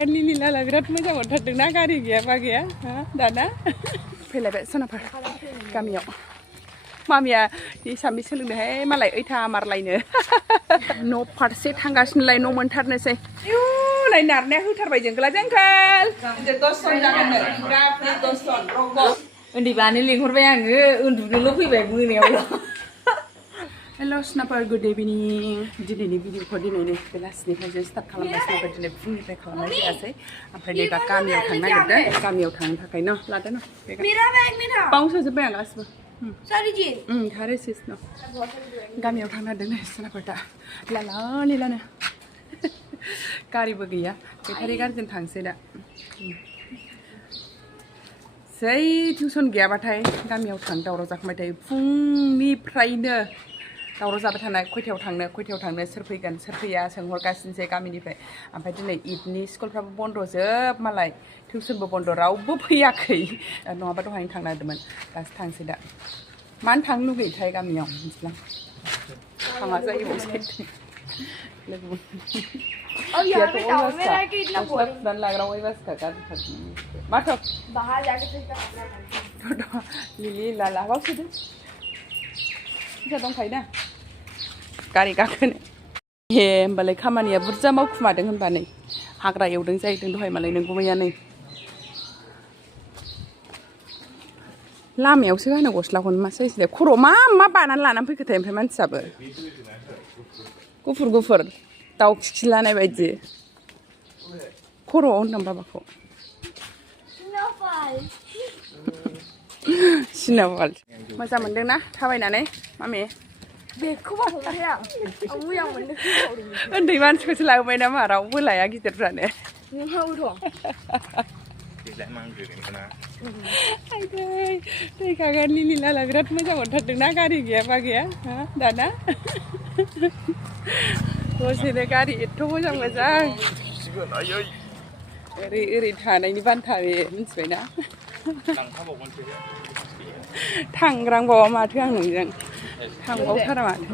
लिलि लाला बिराद मोजां मोनथारदोंना गारि गैयाबा गैया दाना फैलायबाय सोनाफोर गामियाव मामिया एसामिस सोलोंदोंहाय मालाय ओइथा मारलायनो न' फारसे थांगासिनोलाय न' मोनथारनोसै इउ नै नारनाया होथारबाय जोंखोला जोंखोल दसजन जागोननो गाफ्रि दसजन रगस उन्दैबानो लिंहरबाय आङो उन्दुनोल' फैबाय मोनायावल' हेल' स्नापार गुड इभिनिं दिनैनि भिडिअखौ दिनैनो बेलासिनिफ्राय स्टार्ट खालामगासिनो ओमफ्राय दिनै फुंनिफ्राय खालामनाय जायासै ओमफ्राय नै दा गामियाव थांनो नागिरदों गामियाव थांनो थाखाय न लादो न बाउन्स होजोब्बाय आं गासिबो खारेसिस न गामियाव थांनो नागिरदों नै स्नापार दा लाला लिलानो गारिबो गैया बेटारि गारिजों थांसै दा जै टिउसन गैयाबाथाय गामियाव थांनो दावराव जाखांबाय थायो फुंनिफ्रायनो दावराव जाबाय थानाय खयथायाव थांनो सोर फैगोन सोर फैया सोंहरगासिनोसै गामिनिफ्राय ओमफ्राय दिनै इदनि स्कुलफ्राबो बन्द' जोब मालाय टिउसनबो बन्द' रावबो फैयाखै नङाबा दहायनो थांनो नागिरदोंमोन दासो थांसै दा मानो थांनो लुगैयोथाय गामियाव मिथिला थाङा जायो लोगो लाग्रा वाइबासखा गाज्रिथार माथो लिलि लाला बावसोदो फैसा दंखायो ना गारि गाखोनो हे होमबालाय खामानिया बुरजा मावखुमादों होनबा नै हाग्रा एवदों जाहैदों दहाय मालाय नों गुमैया नै लामायावसो गानो गस्लाखौनो मा साइज खर' मा बानानै लानानै फैखोथाय ओमफ्राय मानसियाबो गुफुर दाउ खिखिलानाय बायदि खर'आव होनदों बाबाखौ सिनावाल मोजां मोनदोंना थाबायनानै मामि बेखौ बावथाराखै आं मोजां मोनदों उन्दै मानसिखौसो लाबोबाय ना मा रावबो लाया गिदिरफ्रानो दै खागोन लिलि लाला बिराद मोजां मोनथारदोंना गारि गैयाबा गैया दाना दसेनो गारि एथ' मोजां ओरै थानायनि बान्था बे मिथिबायना थांग्रांबावा माथो आं नोंजों थांबावथारा माथो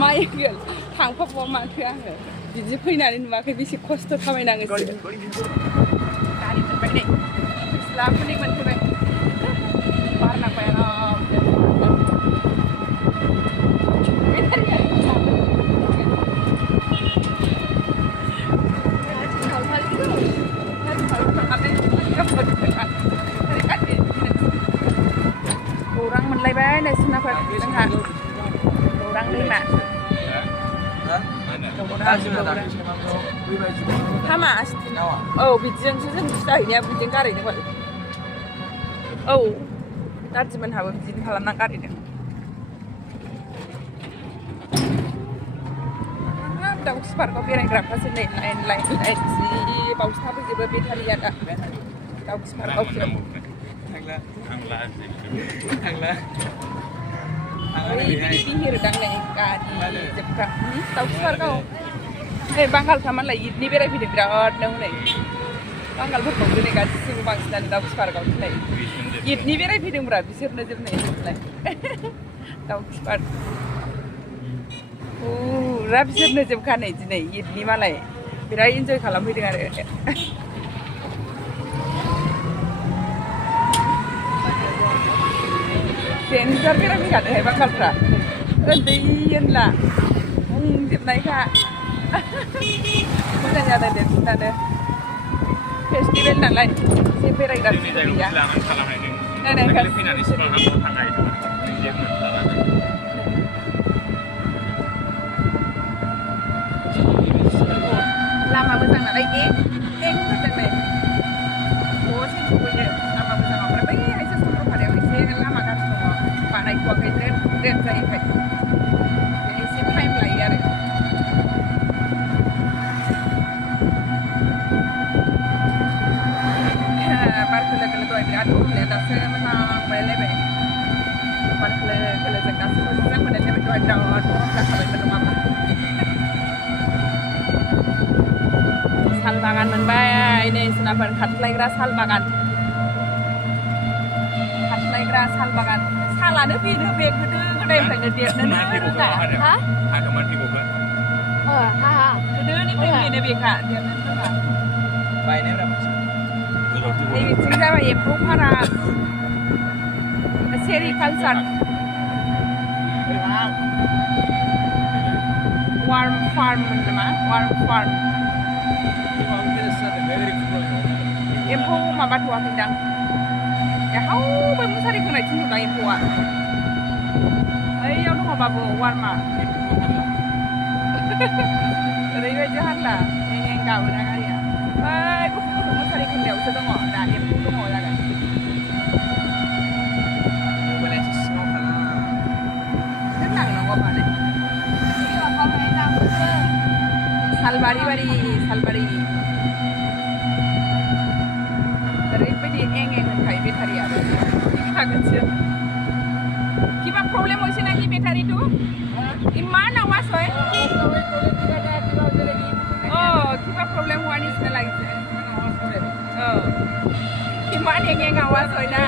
माइगोल थांफाबावा माथो आङो बिदि फैनानै नुवाखै बेसे खस्थ' थाबायनाङो गारि मोनबाय नै सिथ्लाफोरनि मोनफैबाय बार नांबाय गौरां मोनलायबाय नै सोनाफोर जोंहा गौरां दैमा हामा औ बिदिजोंसो जों जाहैनाया बिदिनो गारहैदोंमोन औ दार्जिमोनहाबो बिदिनो खालामना गारहैदों दाउखि पार्कआव बेरायग्राफ्रासो नै लाइन जि बावसो थाफैजोबो बेटारिया दा दाउखि पार्कआवसो बिहिरदांनै गारि जोबग्रा दाउखि पार्कआव नै बांगालफ्रा मालाय इदनि बेरायफैदों बिरादनो हनै बांगालफोरखौ दिनै गासिबो बांसिनानो दाउखि पार्कआव दिनै इदनि बेरायफैदोंब्रा बिसोरनो जोबनाय दाउखि पार्क फुरा बिसोरनो जोबखा नै दिनै इदनि मालाय बिराद इन्जय खालामफैदों आरो देन्जार बेरायफैखादोंहाय बांगालफ्रा उन्दै उनला बुंजोबनायखा मोजां जादों दे बिसोरनानो फेस्टिभेल नालाय एसे बेरायग्रा गैया लामा मोजां नालाय होनदों नै दसे सफैयो लामा मोजां ओमफ्राय बै आइजो चन्द्रपारायाव एसे लामा गाज्रि दङ बानायथ'वाखै ड्रेन जायोखाय एसे टाइम लायो आरो बार खोलो खोलो दहाय बिराद गरमलै दासो मोजां मोनलायलायबाय बार खोलो खोलोजों दासो मोजां मोनलायलायबाय दहाय बिराद गरम जाखाबायमोन नङाबा साल बागान मोनबाय नै सोनाफोर खाथलायग्रा साल बागान सालानो बेनो बे गोदो गोदायनिफ्रायनो देरनोनो रोङा गोदोनिफ्रायनो नैबेखा देरनायफोरा बायनायफोरा नैबेथिं जाबाय एम्फौ फारा सेरिकालचार वार्म फार्म नामा वार्म फार्म एम्फौ माबाथ'वाखैदां हावबो मुसारि खोंनायथिं नुदां एम्फौआ ओइयाव दङ बाबु वार्मा ओरैबायदि हारला एं गाबोना गारिया ओइ गुफुर मुसारि खोंनायावसो दङ दा एम्फौ दङ जागोन दोनलांनांगौ माने सालबारि सालबारि ओरैबायदि एं होनखायो बेटारिया थागोनसो किबा प्रब्लेम হৈছে ना কি বেটারিটো ইমান আওয়াজ হয় কিবা প্ৰব্লেম হোৱা নিচিনা লাগিছে ইমান এং আওয়াজ হয় না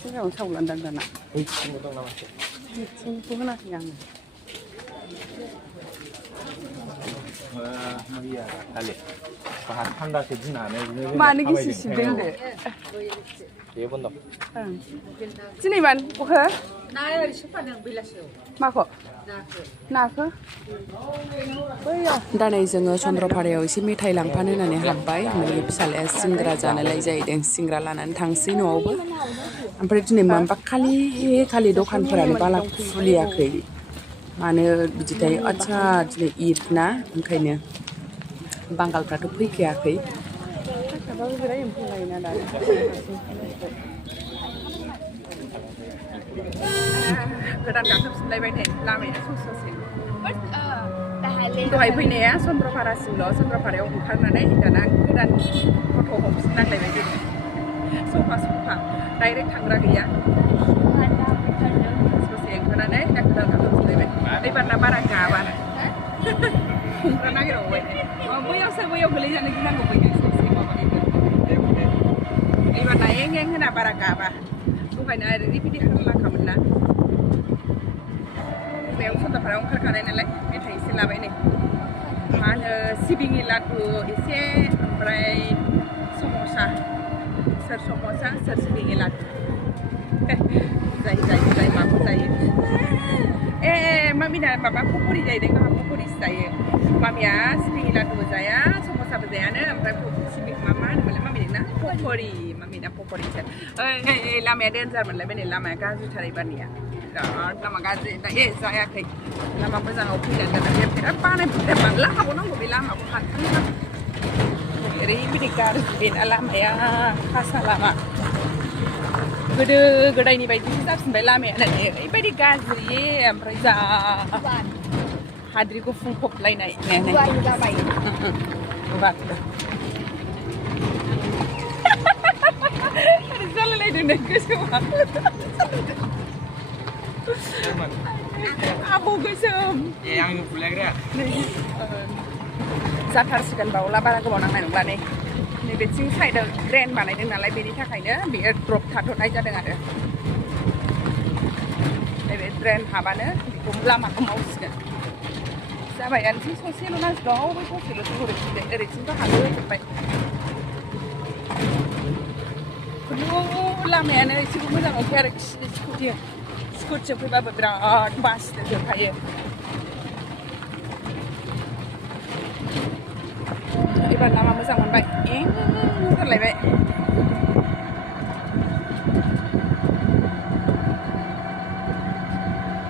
सिगाङाव सावलांदां दाना सिंखौ होनाखै आङो मानो गिसि सिबदों होनदो दिनै मानो बखो माखौ नाखौ दा नै जोङो चन्द्रपारायाव एसे मेथाइ लांफानो होननानै हाबबाय माने फिसालाया सिंग्रा जानोलाय जाहैदों सिंग्रा लानानै थांसै न'आवबो ओमफ्राय दिनै माबा खालि दखानफोरानो बाला खुलियाखै मानो बिदि थायो आच्छा दिनै ईद ना ओंखायनो बांगालफ्राथ' फैखायाखै गोदान गाखोफिनलायबाय थायो लामाया ससे दहाय फैनाया चन्द्रपारासिमल' चन्द्रपारायाव ओंखारनानै दाना गोदान फट' हमफिननांलायबाय जोङो सफा डाइरेक्ट थांग्रा गैया ससे ओंखारनानै दा गोदान गाखोफिनलायबाय एबारना बारा गाबानो हमग्रा नागिरबावबाय बैयाव गोलैजानो गिनांगौ बैयाव ससे माबानायखौ एबारना एं होना बारा गाबा दहायना ओरैबायदि हारलाखामोन ना बेयाव चन्द्रपारायाव ओंखारखानाय नालाय मेथाइ एसे लाबाय नै मा होनो सिबिंनि लादु एसे ओमफ्राय सम'सा सोर सम'सा सोर सिबिंनि लादु जाय माखौ जायो मामिना माबा पक'रि जाहैदों गाहा पक'रिसो जायो मामिया सिबिंनि लादुबो जाया सम'साबो जायानो ओमफ्राय सिबिं मा होनोमोनलाय मामिना पक'रि मामिना पक'रिसो ओइ लामाया डेन्जार मोनलायबाय नै लामाया गाज्रिथार एबारनिया बिराद लामा गाज्रि दा जायाखै लामा मोजाङाव फैनानै दाना बिराद बानाय माला हाबावनांगौ बे लामाखौ हाथारनो ओरैबायदि गाज्रि बेना लामाया खासा लामा गोदो गोदायनि बायदि जाफिनबाय लामायानो ओरैबायदि गाज्रि ओमफ्राय जा हाद्रिखौ फुंफबलायनाय जालायलायदों नों गोसोआ आबौ गोसोम जाथारसिगोन बावला बारा गोबाव नांनाय नंला नै नैबेथिं साइडआव ड्रेन बानायदों नालाय बेनि थाखायनो बेयो ड्रप थाथ'नाय जादों आरो नैबे ड्रेन हाबानो बेखौ लामाखौ मावसिगोन जाबायानोसै ससेल' नांसिगौ बै ससेल'सो हरैथिंजाय ओरैथिंथ' हाबोजोब्बाय लामायानो एसेबो मोजाङाव फैया आरो स्कुटिजों फैबाबो बिराद बासिनो जोबखायो एबार लामा मोजां मोनबाय होनलायबाय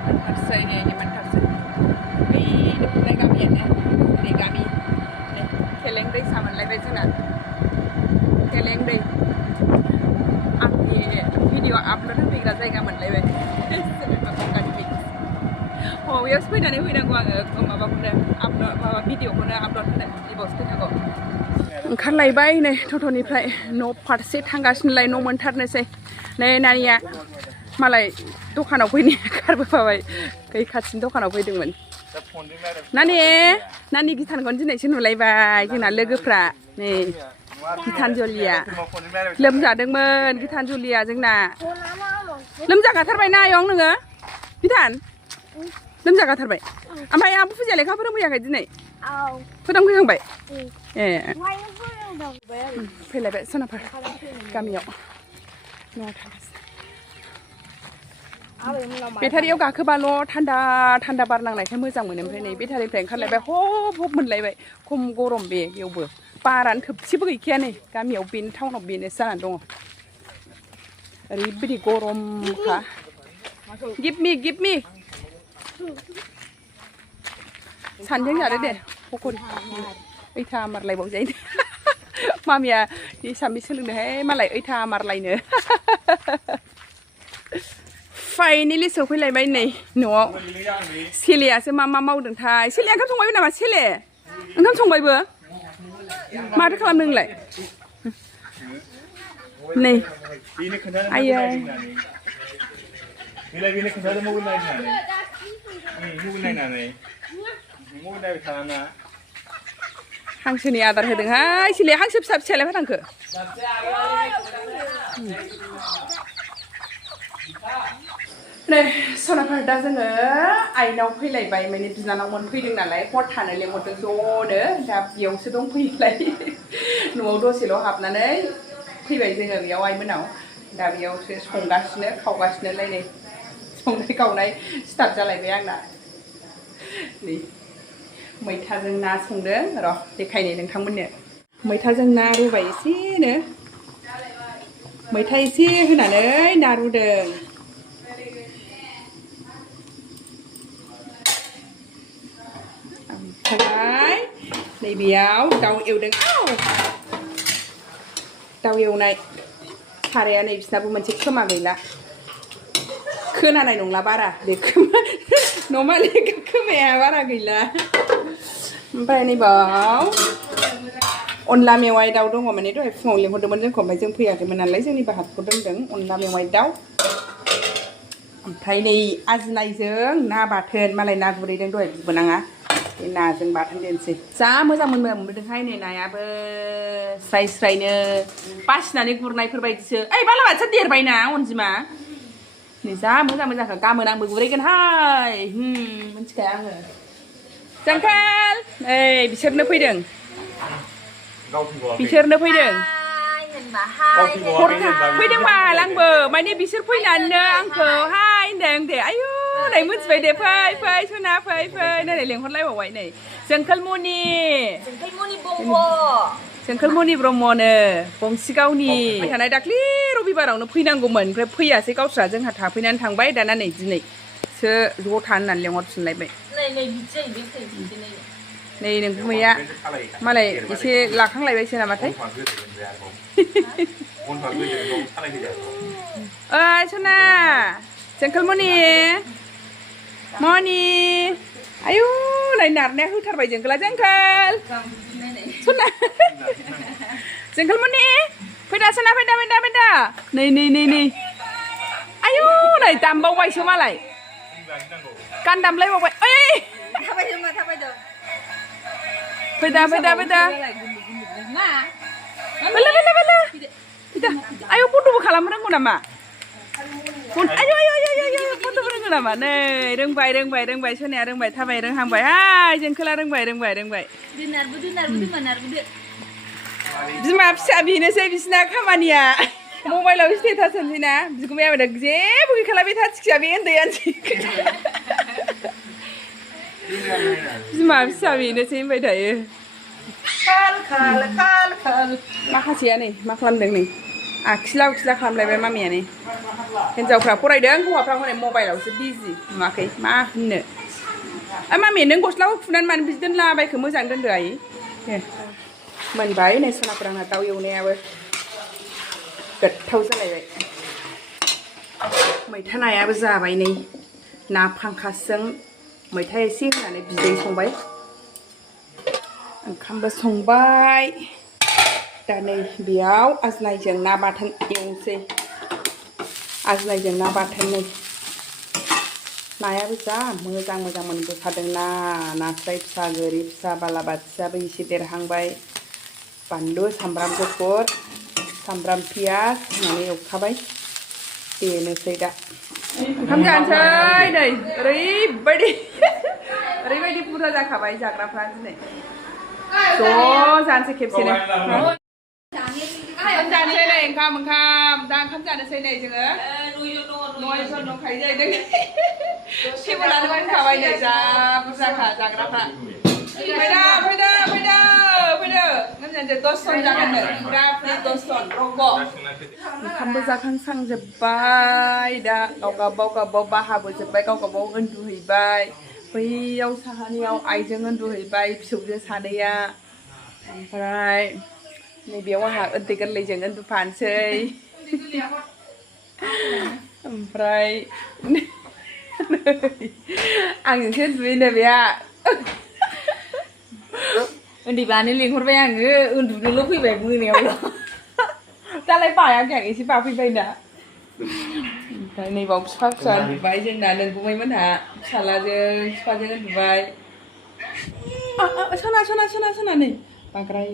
मोनथारसै मोनथारसै बै नुनाय गामियानो नै गामि खेलें दैसा मोनलायबाय जोंना खेलें दै आंनि भिडिअ आपल'ड होफैग्रा जायगा मोनलायबाय बेयावसो फैनानै फैनांगौ आङो माबाखौनो आपल'ड माबा भिडिअखौनो आपल'ड होनो बेयावसो फैनांगौ ओंखारलायबाय नै टट'निफ्राय न' फारसे थांगासिनोलाय न' मोनथारनोसै नै नानिया मालाय दखानाव फैनाया खारबोफाबाय बै खाथिनि दखानाव फैदोंमोन नानि गिथानखौनो दिनैसो नुलायबाय जोंना लोगोफ्रा नै गितानजलिया लोमजादोंमोन गितानजलिया जोंना लोमजागाथारबायना आयं नोङो बिधान लोमजागाथारबाय ओमफ्राय आंबो फुजा लेखा फोरोंफैयाखै दिनै फोरोंफैखांबाय ए फैलायबाय सोनाफोर गामियाव न'आव थांगासिनो बेटारियाव गाखोबाल' थान्दा थान्दा बार नांनायखाय मोजां मोनो ओमफ्राय नै बेटारिनिफ्राय ओंखारलायबाय हब हब मोनलायबाय खम गरम बेयावबो बारानो थोबसेबो गैखाया नै गामियाव बेनो टाउनाव बेनोसो जानानै दङ ओरैबायदि गरमखा गिभ मी सानजों जादो दे पकरि ओइथा मारलायबावजायो मामिया एसामिस सोलोंदोंहाय मालाय ओइथा मारलायनो फाइनेलि सौफैलायबाय नै न'आव सेलेयासो मा मावदोंथाय सेलेया ओंखाम संबायबो नामा सेले ओंखाम संबायबो माथो खालामदों नोंलाय नै आयै हांसोनि आदार होदोंहाय सेलेया हांसो फिसा फिसालाय थांखो नै सनाफोर दा जोङो आइनाव फैलायबाय माने बिनानावमोन फैदों नालाय हर थानो लेंहरदों ज'नो दा बेयावसो दंफैयोलाय न'आव दसेल' हाबनानै फैबाय जोङो बेयाव आइमोनाव दा बेयावसो संगासिनो खावगासिनोलाय नै संनाय खावनाय स्टार्ट जालायबाय आंना नै मैथाजों ना संदों र' देखायनो नोंथांमोननो मैथाजों ना रुबाय एसेनो मैथा एसे होनानै ना रुदों ओमफ्राय नैबेयाव दाउ एवदों दाउ एवनाय साराया नै बिसनाबो मोनसे खोमा गैला खोनानाय नंला बारा बे खोमा नर्मालि खोमाया बारा गैला ओमफ्राय नैबाव अनला मेवाइ दाउ दङ माने दहाय फुङाव लेंहरदोंमोन जोंखौ ओमफ्राय जों फैयाखैमोन नालाय जोंनि बाहागखौ दोनदों अनला मेवाइ दाउ ओमफ्राय नै आजिनायजों ना बाथोन मालाय ना गुरैदों दहाय बिबोनाङा बे नाजों बाथोन दोनसै जा मोजां मोनबोदोंहाय नै नायाबो स्राय स्रायनो बासिनानै गुरनायफोर बायदिसो ओइ बालाबाथिया देरबायना अनजिमा नै जा मोजां मोजांखा गाबोन आंबो गुरहैगोनहाय मिथिखाया आङो जांखाल ओइ बिसोरनो फैदों फैदों बाल आंबो माने बिसोर फैनानैनो आंखौ हाय होनदों दे आयु नै मिथिबाय दे फै सना फै नै लेंहरलायबावबाय नै जोंखोलमनि ब्रह्मनो बंसिगावनि थानाय दाख्लि रबिबारावनो फैनांगौमोन ओमफ्राय फैयासै गावस्रा जोंहा थाफैनानै थांबाय दाना नै दिनैसो ज' थानो होननानै लेंहरफिनलायबाय नै नोंगुमैया मालाय एसे लाखांलायबायसो नामाथाय ओइ सना जोंखोलमनि मनि आयु नै नारनाया होथारबाय जोंखोला जोंखोल सना जोंखोलमनि फैदा सना फैदा नै आयु नै दामबावबायसो मालाय गान दामलायबावबाय ओइ फैदा आयु फट'बो खालामनो रोंगौ नामा आयु फट'बो रोंगौ नामा नै रोंबाय सनाया रोंबाय थाबाय रोंहांबाय हाय जोंखोला रोंबाय बिमा फिसा बेनोसै बिसिना खामानिया मबाइलाव स्टेटास होनोसैना बिगुमाया जेबो गैखाला बे थाथिखिया बे उन्दैयानोसै बिमा फिसा बेनोसै होनबाय थायो माखासेया नै मा खालामदों नै आखिला खालामलायबाय मामिया नै हिन्जावफ्रा फरायदों हौवाफ्रा हनै मबाइलावसो बिजि नुवाखै मा होननो मामि नों गस्लाखौ खुनानै मानो बिदि दोनलाबायखो मोजां दोनदो आइ मोनबाय नै सनाफोर आंना दाउ एवनायाबो गोथाव जालायबाय मैथा नायाबो जाबाय नै ना फांखासजों मैथा एसे होनानै बिदै संबाय ओंखामबो संबाय दा नै बेयाव आजनायजों ना बाथोन एवनोसै आजनायजों ना बाथोन नै नायाबो जा मोजां मोनबोखादों नास्राय फिसा गोरि फिसा बालाबाथियाबो एसे देरहांबाय बानलु सामब्राम गुफुर सामब्राम पियाज होनानै एवखाबाय बेनोसै दा ओंखाम जानोसै नै ओरैबायदि ओरैबायदि बुरजा जाखाबाय जाग्राफ्रा दिनै ज' जानोसै खेबसेनो ओंखाम जानोसै नै ओंखाम दा ओंखाम जानोसै नै जोङो 9 जन दंखायो जाहैदों टेबोलानो मोनखाबाय नै जा बुरजाखा जाग्राफ्रा फैदो ओंखाम जानोसै 10 जन जागोननो फुरा 10 जन रग' ओंखामबो जाखांसांजोब्बाय दा गावगाबाव बाहाबोजोब्बाय गावगाबाव उन्दुहैबाय बैयाव साहानियाव आइजों उन्दुहैबाय फिसौजो सानैया ओमफ्राय नैबेयाव आंहा उन्दै गोरलैजों उन्दुफानोसै ओमफ्राय आंजोंसो उन्दुयो नैबेया उन्दैबानो लिंहरबाय आङो उन्दुनोल' फैबाय मोनायावल' दालाय बायाखै आं एसे बाफैबायना ओमफ्राय नैबाव फिफा फिसा उन्दुबाय जोंना नोंगुमैमोनहा फिसालाजों फिफाजों उन्दुबाय सना नै बाग्राय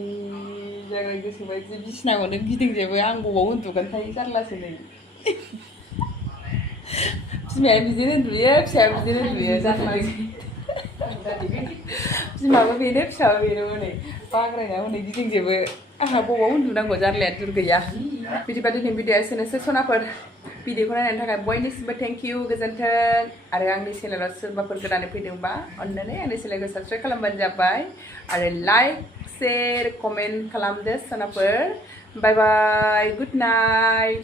जाग्राय गोसो बायदि बिसिनाखौनो गिदिंजोबो आं बबाव उन्दुगोनथाय जारलासो नै बिमाया बिदिनो उन्दुयो फिसाया बिदिनो उन्दुयो जारलासो बिमाबो बेनो फिसाबो बेनो हनै बाग्रायना हनै गिदिंजोबो आंहा बबाव उन्दुनांगौ जारलाया दुर गैया बिदिबा दिनै भिडिअआ एसेनोसै सनाफोर भिडिअखौ नायनायनि थाखाय बयनिसिमबो थेंक इउ गोजोन्थों आरो आंनि चेनेलाव सोरबाफोर गोदानै फैदोंबा अननानै आंनि चेनेलखौ साबस्क्राइब खालामबानो जाबाय आरो लाइक शेयार कमेन्ट खालामदो सनाफोर बाय बाय गुड नाइट